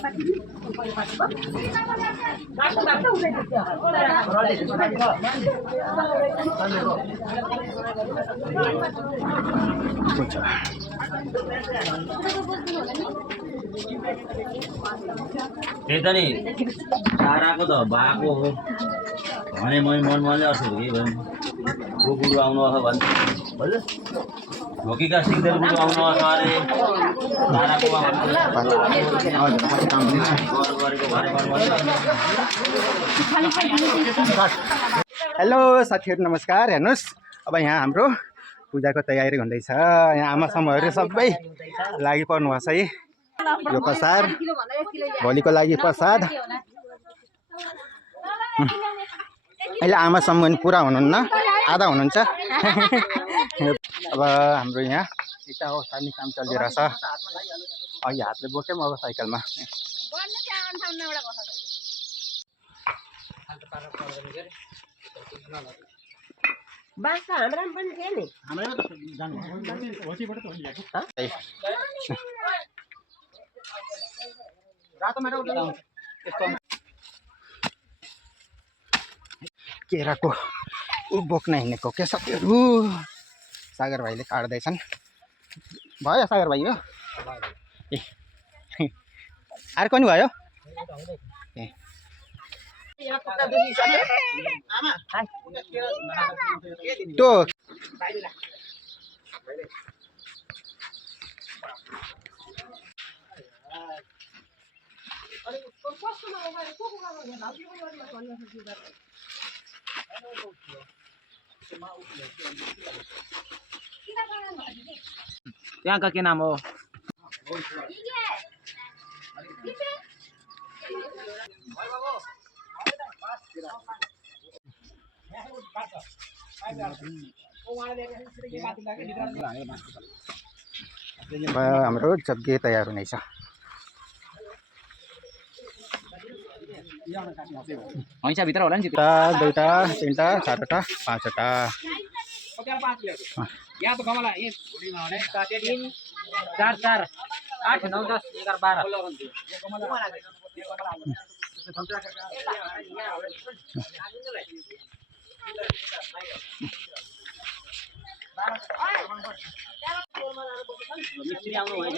त्यही त नि चाराको त भएको हो भने मैले मनले असर के भयो गोकुल आउनु आछ भन्छ हजुर ढोकीका सिक्दै गुरु आउनु आछ अरे हेलो साथीहरु नमस्कार। हेर्नुस् अब यहाँ हाम्रो पूजाको तयारी हुँदैछ। यहाँ आमासम्महरु सबै लागि पर्नु भएको छ है। यो प्रसाद भोलिको लागि प्रसाद। अहिले आमासम्म पुरा हुनुहुन्न, आधा हुनुहुन्छ। अब हाम्रो यहाँ इटा ओसार्ने काम चलिरहेछ। अघि हातले बोक्यौँ, अब साइकलमा। केराको बोक्न हिँडेको के साथीहरु। सागर भाइले काट्दैछन्। भयो सागर भाइ हो ए अर्को नि भयो ए त्यो यहाँ का के नाम हो हाम्रो जग्गे तयार हुनेछ। हैसा भित्र होला नि एउटा दुईटा तीनटा चारवटा पाँचवटा यहाँ तो कमला ये 3 4 4 8 9 10 11 12 मिस्त्री आउनु भयो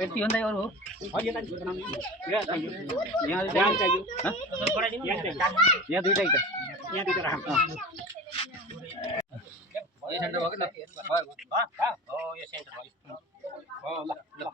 यति हो नि अरू हो यहाँ दुईटा यहाँ दुईटा राख यो सेन्टर भयो कि ल हो यो सेन्टर भयो हो ल ल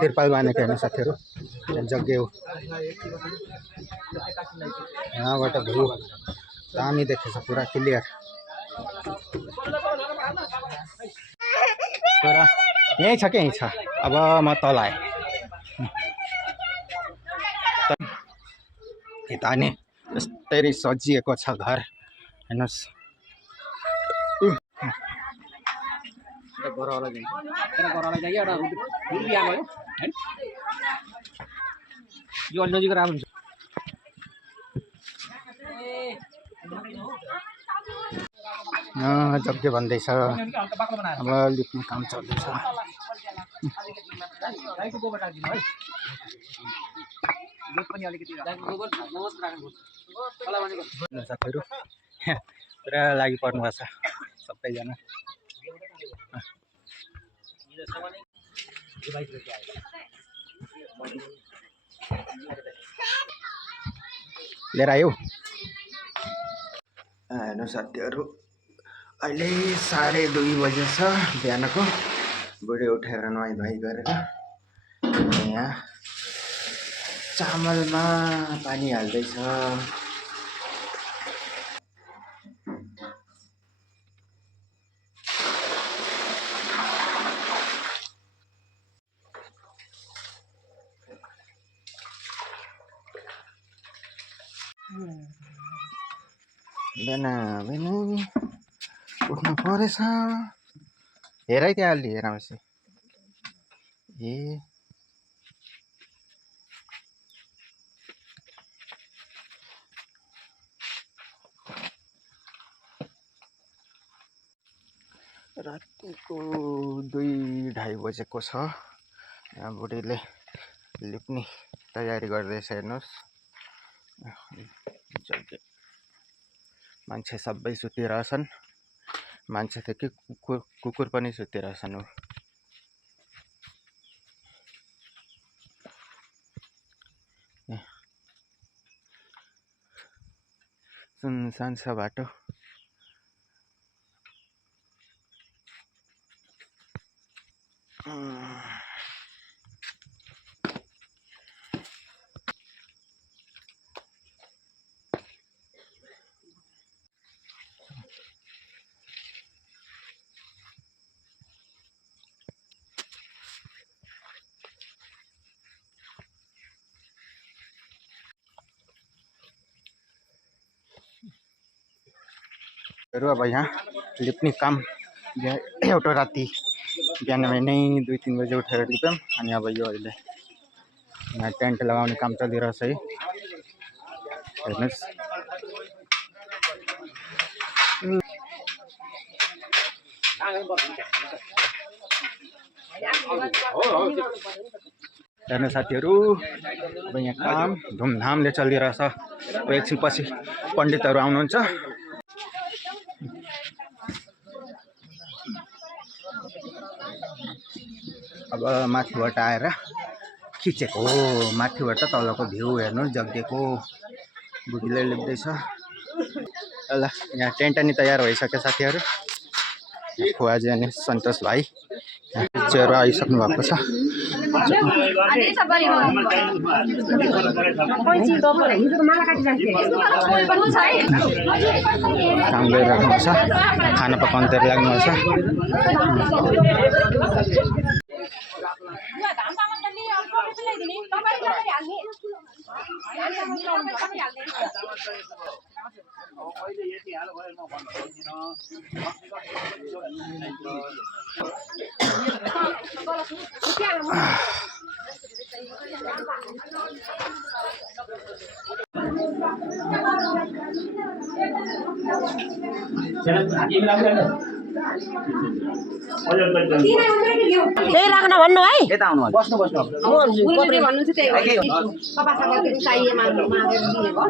तिरपाल बाँधेको हेर्नु साथीहरु। जग्गे हो। यहाँबाट भ्यू दामी देखेछ, पुरा क्लियर। तर यही छ कि यही छ। अब म तल आएँ। यता नि यस्तै सजिएको छ घर हेर्नुस्। यो अलि नजिक राम्रो हुन्छ। जग्गे भन्दैछ। अब लिप्ने काम चल्दैछ। साथीहरु पुरा लागि पर्नु भएको छ सबैजना। लिएर आयो। हेर्नु साथीहरु, अहिले 2:30 बजे छ बिहानको। बुढी उठेर नुहाई धुवाई गरेर यहाँ चामलमा पानी हाल्दैछ। बिहान उठ्नु परेछ। हेर है त्यहाँ अलि हेराउँछ ए रातिको 2-2:30 बजेको छ। यहाँ बुढीले लिप्ने तयारी गर्दैछ हेर्नुहोस्। मान्छे सबै सुतिरहेछन्। मान्छे त के कुकुर पनि सुतिरहेछन्। सुनसान छ बाटो। अब यहाँ लिप्ने काम एउटा राति बिहानमै नै 2-3 बजे उठेर लिप्यौँ। अनि अब यो अहिले यहाँ टेन्ट लगाउने काम चलिरहेछ है हेर्नुहोस्। हेर्नु साथीहरू अब यहाँ काम धुमधामले चलिरहेछ। एकछिनपछि पण्डितहरू आउनुहुन्छ। अब माथिबाट आएर खिचेको माथिबाट तलको भ्यू हेर्नु जग्गेको बुढीले लेख्दैछ। ल यहाँ टेन्ट नि तयार भइसक्यो साथीहरू। फुवाजी अनि सन्तोष भाइ चेयर आइसक्नु भएको छ। काम गरिराख्नु छ। खाना पकाउनु तयारी लाग्नु छ। त्यही राख्न भन्नु है। यता आउनु बस्नु बस्नु बुढीले भन्नु चाहिँ त्यही हो। कपासको चाहिए मागेर दिएको।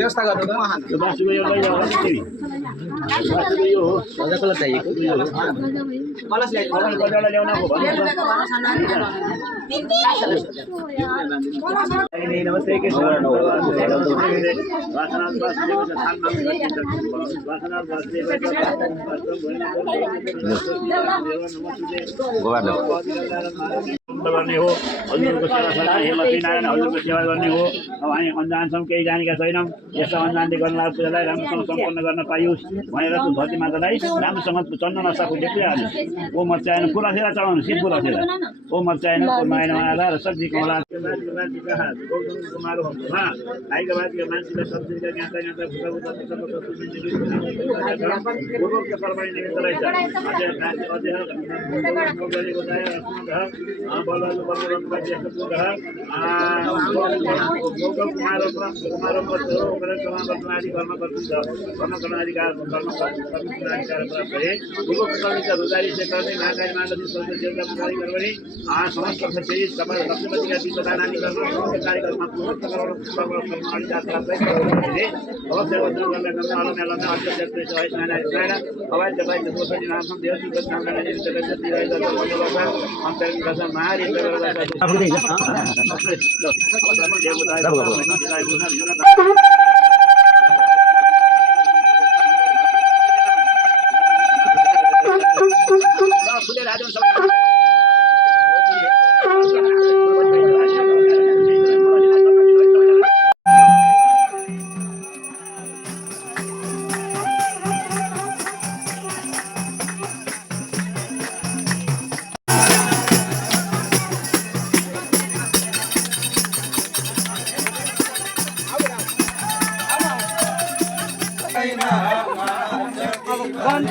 व्यवस्था गर्नु गर्ने हो। हजुरको सेवा सल्लाह हे लक्ष्मीनारायण हजुरको सेवा गर्ने हो। अब हामी अन्जान छौँ, केही जानेका छैनौँ। यस्ता अन्जानले गर्नलाई पूजालाई राम्रोसँग सम्पन्न गर्न पाइयोस् भनेर तँ धरती मातालाई राम्रोसँग चन्न नसाको लेख्दैहाल्नु। ओ मर्चाएन फुला सेरा चढाउनु सिट फुला सेरा। ओ मर्चाएन मायामा आधा र सब्जी कमला आइका बाजीका मान्छेलाई सब्जीका ज्ञाता ज्ञाता फुका फुका One,